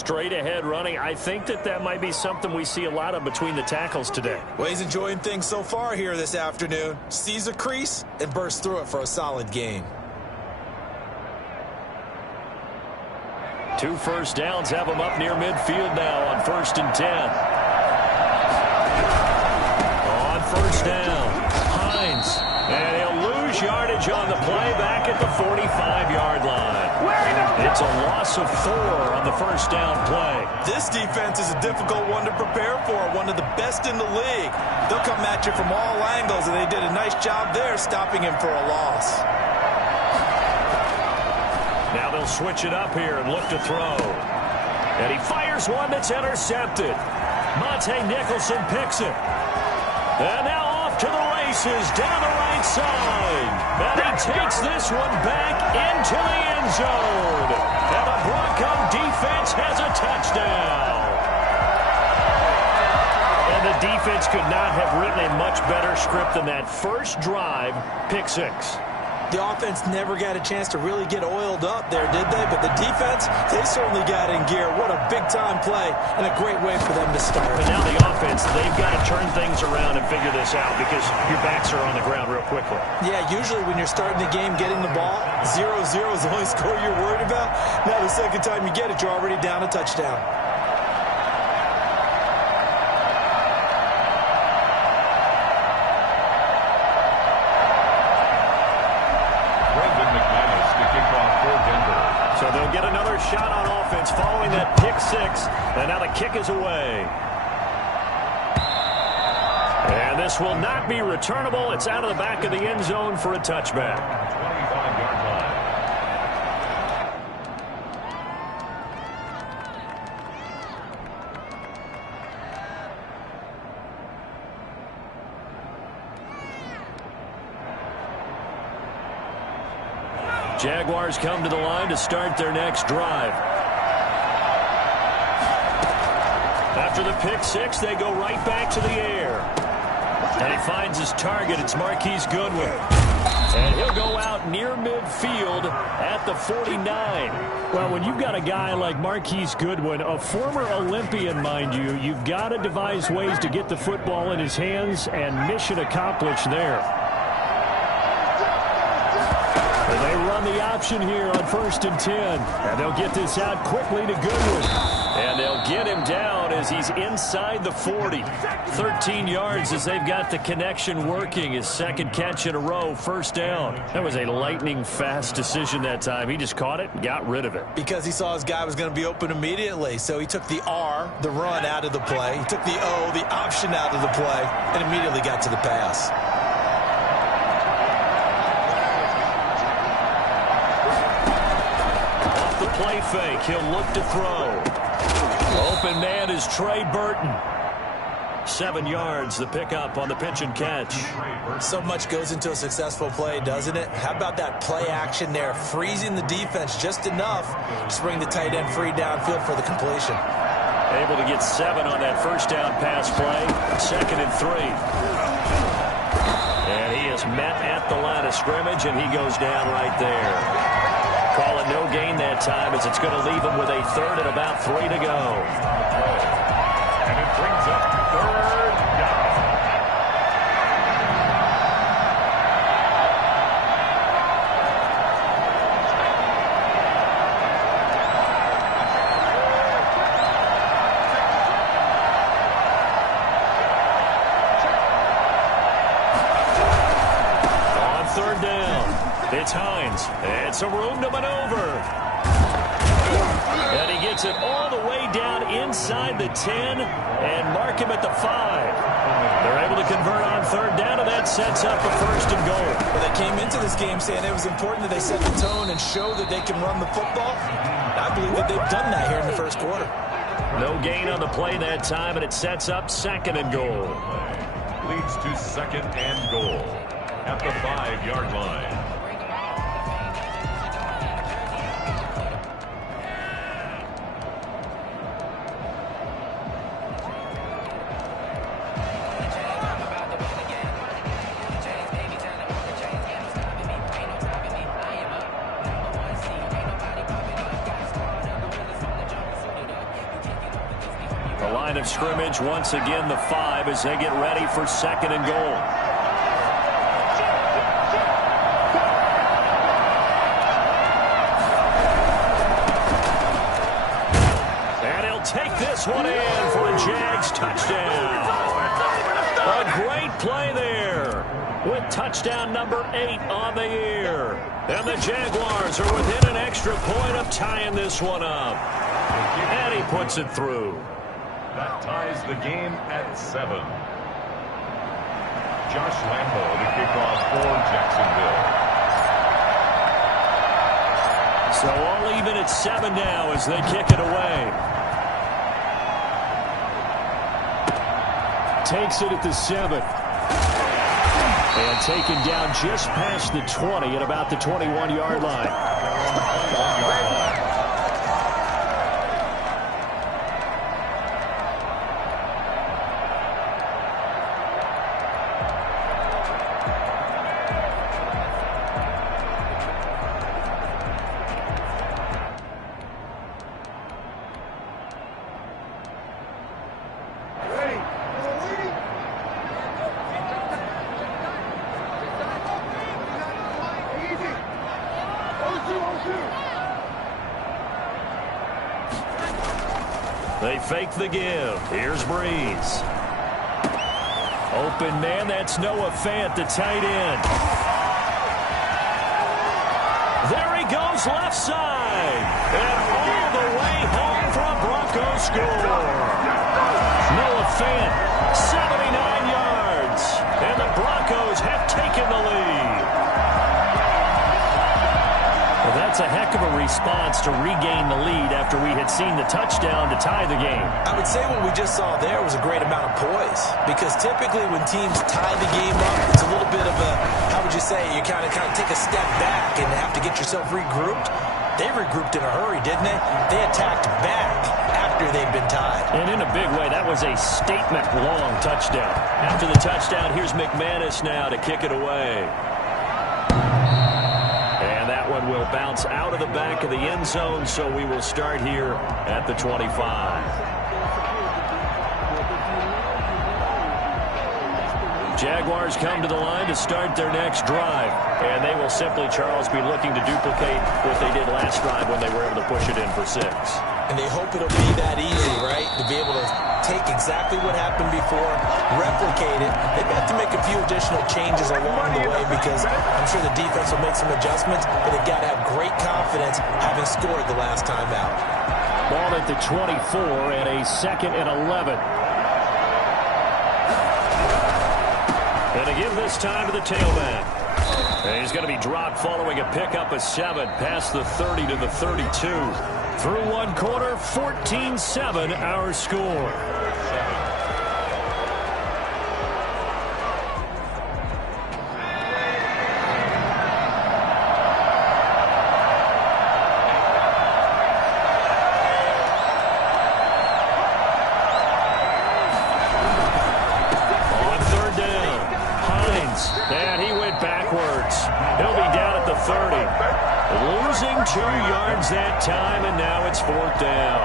Straight ahead running. I think that might be something we see a lot of between the tackles today. Well, he's enjoying things so far here this afternoon. Sees a crease and bursts through it for a solid gain. 2 first downs have him up near midfield now on 1st and 10. On 1st down, Hines. And he'll lose yardage on the play back at the 45-yard line. It's a loss of 4 on the 1st down play. This defense is a difficult one to prepare for, one of the best in the league. They'll come at you from all angles, and they did a nice job there stopping him for a loss. Now they'll switch it up here and look to throw. And he fires one that's intercepted. Monte Nicholson picks it. And now off to the races down the right side. And he takes this one back into the end zone. And the Bronco defense has a touchdown. And the defense could not have written a much better script than that first drive, pick 6. The offense never got a chance to really get oiled up there, did they? But the defense, they certainly got in gear. What a big-time play and a great way for them to start. But now the offense, they've got to turn things around and figure this out because your backs are on the ground real quickly. Yeah, usually when you're starting the game, getting the ball, 0-0 is the only score you're worried about. Now the second time you get it, you're already down a touchdown. So they'll get another shot on offense following that pick 6. And now the kick is away. And this will not be returnable. It's out of the back of the end zone for a touchback. 25-yard line. Jaguars come to the line to start their next drive. After the pick 6, they go right back to the air. And he finds his target. It's Marquise Goodwin. And he'll go out near midfield at the 49. Well, when you've got a guy like Marquise Goodwin, a former Olympian, mind you, you've got to devise ways to get the football in his hands, and mission accomplished there. And they run the option here on 1st and 10. And they'll get this out quickly to Goodwin. And they'll get him down as he's inside the 40. 13 yards as they've got the connection working. His second catch in a row, 1st down. That was a lightning-fast decision that time. He just caught it and got rid of it. Because he saw his guy was going to be open immediately. So he took the R, the run, out of the play. He took the O, the option, out of the play, and immediately got to the pass. Play fake. He'll look to throw. Open man is Trey Burton. 7 yards, the pickup on the pitch and catch. So much goes into a successful play, doesn't it? How about that play action there? Freezing the defense just enough to bring the tight end free downfield for the completion. Able to get 7 on that 1st down pass play. 2nd and 3. And he is met at the line of scrimmage, and he goes down right there. Call it no gain that time as it's going to leave him with a 3rd and about 3 to go. And it brings up 3rd down. On 3rd down, it's Hines. It's a room to maneuver. And he gets it all the way down inside the 10 and mark him at the 5. They're able to convert on 3rd down, and that sets up a 1st and goal. Well, they came into this game saying it was important that they set the tone and show that they can run the football. I believe that they've done that here in the 1st quarter. No gain on the play that time, and it sets up 2nd and goal. Leads to 2nd and goal at the 5-yard line. The line of scrimmage, once again, the 5 as they get ready for 2nd and goal. And he'll take this one in for a Jags touchdown. A great play there with touchdown number 8 on the year. And the Jaguars are within an extra point of tying this one up. And he puts it through. That ties the game at 7. Josh Lambo to kick off for Jacksonville. So all even at 7 now as they kick it away. Takes it at the 7. And taken down just past the 20 at about the 21-yard line. They fake the give. Here's Breeze. Open man, that's Noah Fant, the tight end. There he goes left side. And all the way home for a Broncos score. Noah Fant, 79 yards. And the Broncos have taken the lead. That's a heck of a response to regain the lead after we had seen the touchdown to tie the game. I would say what we just saw there was a great amount of poise, because typically when teams tie the game up, it's a little bit of a, how would you say, you kind of take a step back and have to get yourself regrouped. They regrouped in a hurry, didn't they? They attacked back after they'd been tied. And in a big way, that was a statement-long touchdown. After the touchdown, here's McManus now to kick it away. That one will bounce out of the back of the end zone, so we will start here at the 25. Jaguars come to the line to start their next drive, and they will simply, Charles, be looking to duplicate what they did last drive when they were able to push it in for 6. And they hope it'll be that easy, right, to be able to take exactly what happened before, replicate it. They've got to make a few additional changes along the way, because I'm sure the defense will make some adjustments, but they've got to have great confidence having scored the last time out. Ball at the 24 and a 2nd and 11. And to give this time to the tailback. And he's going to be dropped following a pickup of 7 past the 30 to the 32. Through one quarter, 14-7 our score. On 3rd down, Hines, and he went backwards. He'll be down at the 30. Losing 2 yards that time, and now it's 4th down.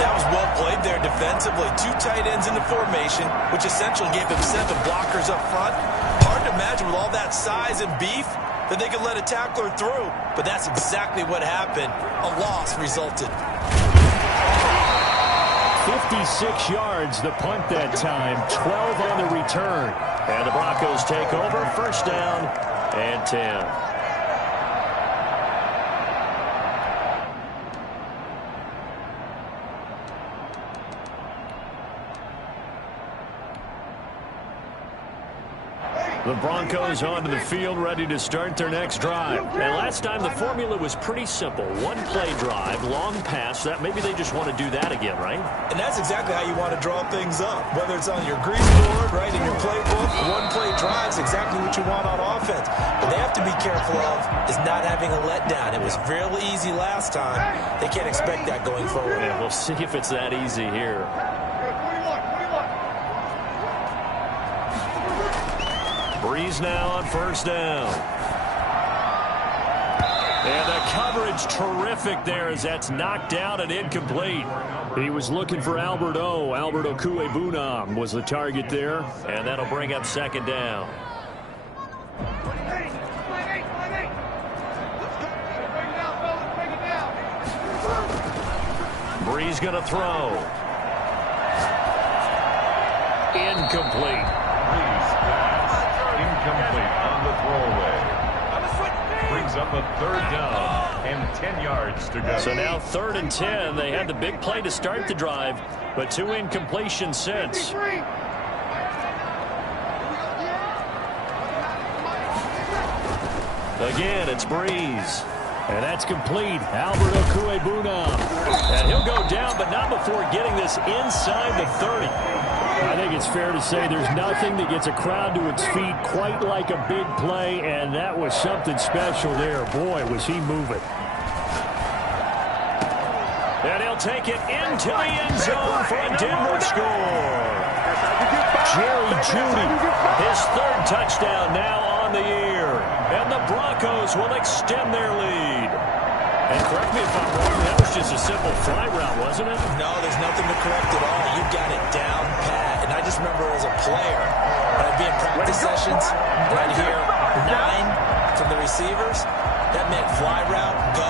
That was well played there defensively. 2 tight ends in the formation, which essentially gave them 7 blockers up front. Hard to imagine with all that size and beef that they could let a tackler through, but that's exactly what happened. A loss resulted. 56 yards the punt that time, 12 on the return. And the Broncos take over, 1st down and 10. The Broncos onto the field, ready to start their next drive. And last time the formula was pretty simple. 1-play drive, long pass. That maybe they just want to do that again, right? And that's exactly how you want to draw things up. Whether it's on your grease board, right, in your playbook, 1-play drive is exactly what you want on offense. But they have to be careful of is not having a letdown. It was really easy last time. They can't expect that going forward. Yeah, we'll see if it's that easy here. Breeze now on 1st down. And the coverage terrific there as that's knocked out and incomplete. He was looking for Albert Okwuegbunam was the target there. And that'll bring up second down. Brees going to throw. Incomplete. Brees pass incomplete on the throwaway. Brings up a third down and 10 yards to go. So now 3rd and 10. They had the big play to start the drive, but 2 incompletions since. Again, it's Brees. And that's complete. Albert Okwuegbunam. And he'll go down, but not before getting this inside the 30. I think it's fair to say there's nothing that gets a crowd to its feet quite like a big play, and that was something special there. Boy, was he moving. And he'll take it into the end zone for a Denver score. Jerry Jeudy, his 3rd touchdown now on the year. And the Broncos will extend their lead. And correct me if I'm wrong, that was just a simple fly route, wasn't it? No, there's nothing to correct at all. You got it down pat. And I just remember as a player, when I'd be in practice sessions, and I'd hear 9 from the receivers. That meant fly route, go,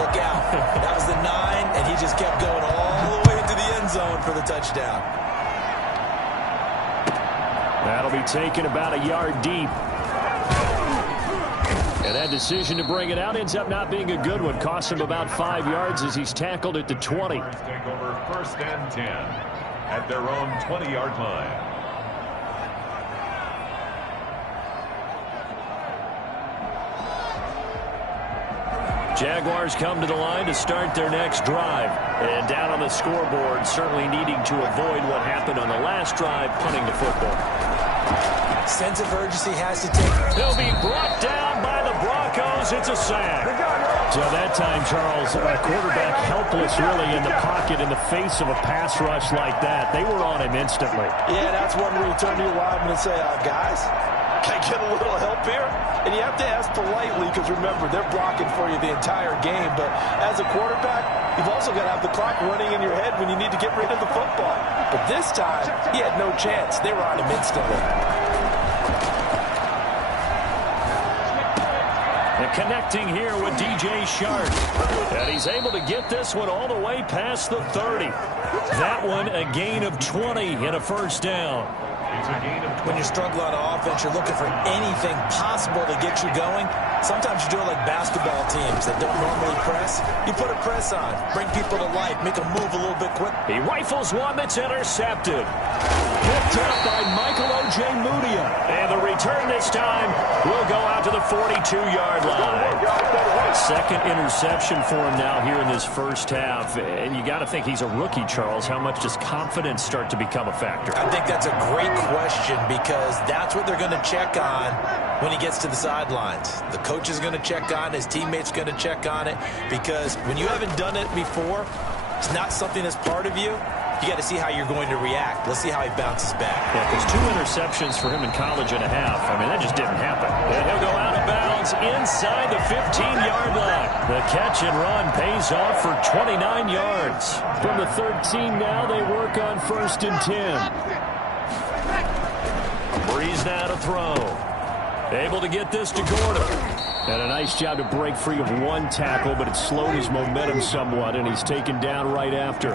look out. That was the 9, and he just kept going all the way into the end zone for the touchdown. That'll be taken about a yard deep. And that decision to bring it out ends up not being a good one. Costs him about 5 yards as he's tackled at the 20. Take over 1st and 10 at their own 20-yard line. Jaguars come to the line to start their next drive. And down on the scoreboard, certainly needing to avoid what happened on the last drive, punting the football. Sense of urgency has to take. He'll be brought down by the Broncos. It's a sack. So that time, Charles, a quarterback helpless really in the pocket in the face of a pass rush like that. They were on him instantly. Yeah, that's one where you turn to your lineman and say, guys, can I get a little help here? And you have to ask politely because, remember, they're blocking for you the entire game. But as a quarterback, you've also got to have the clock running in your head when you need to get rid of the football. But this time, he had no chance. They were on him instantly. And connecting here with DJ Shark. And he's able to get this one all the way past the 30. That one a gain of 20 and a 1st down. When you're struggling on offense, you're looking for anything possible to get you going. Sometimes you do it like basketball teams that don't normally press. You put a press on, bring people to life, make them move a little bit quick. He rifles one that's intercepted. Picked up by Michael Ojemudia. And the return this time will go out to the 42-yard line. 2nd interception for him now here in this 1st half. And you got to think he's a rookie, Charles. How much does confidence start to become a factor? I think that's a great question because that's what they're going to check on when he gets to the sidelines. The coach is going to check on it. His teammates going to check on it because when you haven't done it before, it's not something that's part of you. You got to see how you're going to react. Let's see how he bounces back. Yeah, because 2 interceptions for him in college and a half. I mean, that just didn't happen. And he'll go out of bounds inside the 15-yard line. The catch and run pays off for 29 yards. From the 13 now, they work on 1st and 10. Brees now to throw. Able to get this to Gordon. And a nice job to break free of one tackle, but it slowed his momentum somewhat, and he's taken down right after.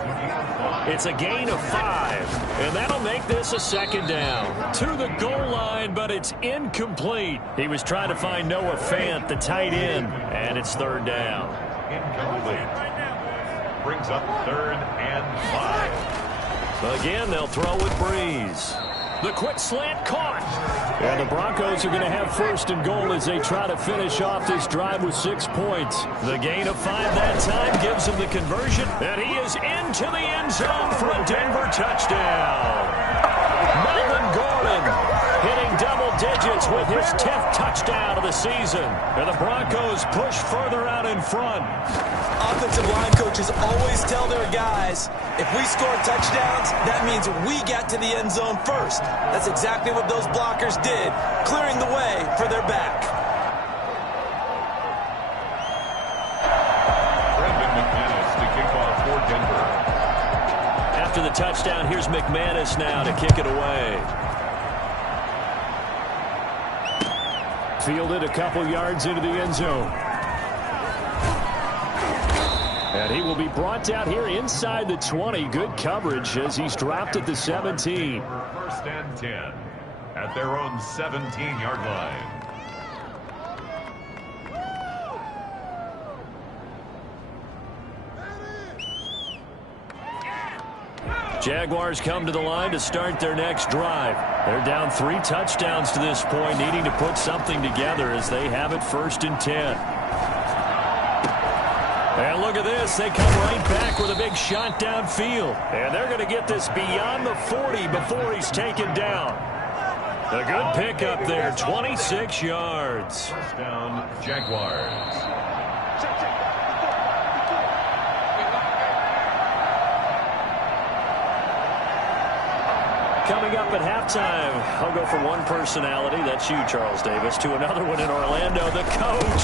It's a gain of 5, and that'll make this a 2nd down. To the goal line, but it's incomplete. He was trying to find Noah Fant, the tight end, and it's 3rd down. Incomplete. Brings up 3rd and 5. Again, they'll throw with Brees. The quick slant caught. And the Broncos are going to have 1st and goal as they try to finish off this drive with 6 points. The gain of 5 that time gives him the conversion. And he is into the end zone for a Denver touchdown. Melvin Gordon hitting double digits with his 10th touchdown of the season. And the Broncos push further out in front. Offensive line coaches always tell their guys, if we score touchdowns, that means we got to the end zone first. That's exactly what those blockers did, clearing the way for their back. After the touchdown, here's McManus now to kick it away. Fielded a couple yards into the end zone. And he will be brought down here inside the 20. Good coverage as he's dropped at the 17. First and 10 at their own 17-yard line. Jaguars come to the line to start their next drive. They're down 3 touchdowns to this point, needing to put something together as they have it first and 10. And look at this. They come right back with a big shot downfield. And they're going to get this beyond the 40 before he's taken down. A good pickup there, 26 yards. First down, Jaguars. Coming up at halftime, I'll go from one personality, that's you, Charles Davis, to another one in Orlando, the coach.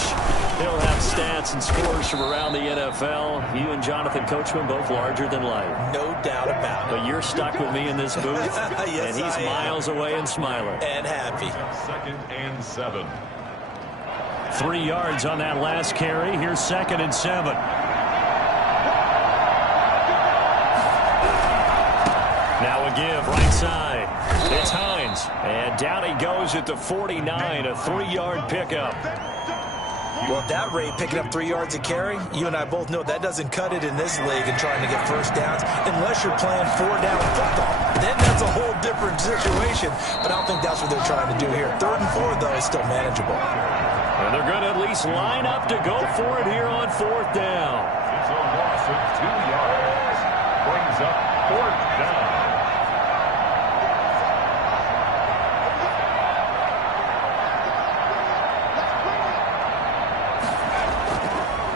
He'll have stats and scores from around the NFL. You and Jonathan Coachman both larger than life. No doubt about it. But you're stuck with me in this booth, yes, and he's miles away and smiling. And happy. Second and 7. 3 yards on that last carry. Here's second and 7. Now a give, right side. It's Hines. And down he goes at the 49, a 3-yard pickup. Well, at that rate, picking up 3 yards a carry, you and I both know that doesn't cut it in this league and trying to get first downs unless you're playing 4-down football. Then that's a whole different situation, but I don't think that's what they're trying to do here. 3rd and 4, though, is still manageable. And they're going to at least line up to go for it here on 4th down. It's a loss of 2 yards. Brings up 4th down.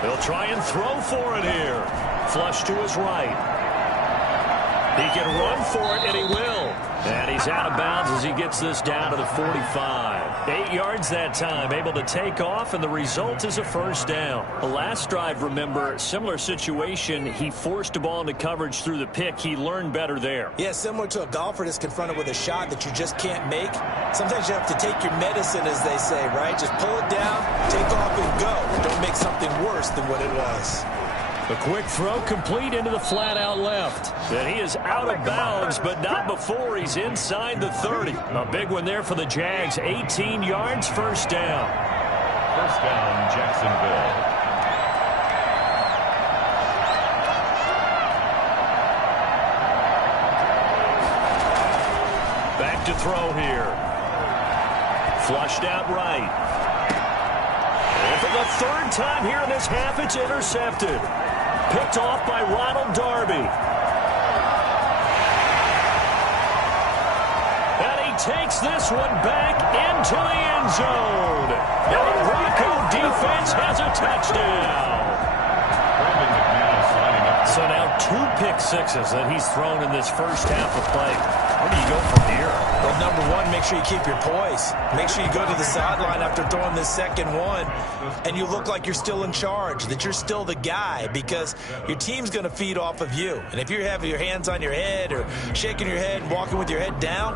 They'll try and throw for it here. Flush to his right. He can run for it, and he will. And he's out of bounds as he gets this down to the 45. 8 yards that time, able to take off, and the result is a first down. The last drive, remember, similar situation. He forced a ball into coverage through the pick. He learned better there. Yeah, similar to a golfer that's confronted with a shot that you just can't make. Sometimes you have to take your medicine, as they say, right? Just pull it down, take off, and go. Don't make something worse than what it was. A quick throw complete into the flat-out left. And he is out of bounds, but not before he's inside the 30. A big one there for the Jags. 18 yards, first down. First down, Jacksonville. Back to throw here. Flushed out right. And for the 3rd time here in this half, it's intercepted. Picked off by Ronald Darby. And he takes this one back into the end zone. And the Bronco defense has a touchdown. So now 2 pick sixes that he's thrown in this first half of play. Where do you go from here? Well, number one, make sure you keep your poise. Make sure you go to the sideline after throwing this second one, and you look like you're still in charge, that you're still the guy, because your team's going to feed off of you. And if you're having your hands on your head or shaking your head and walking with your head down,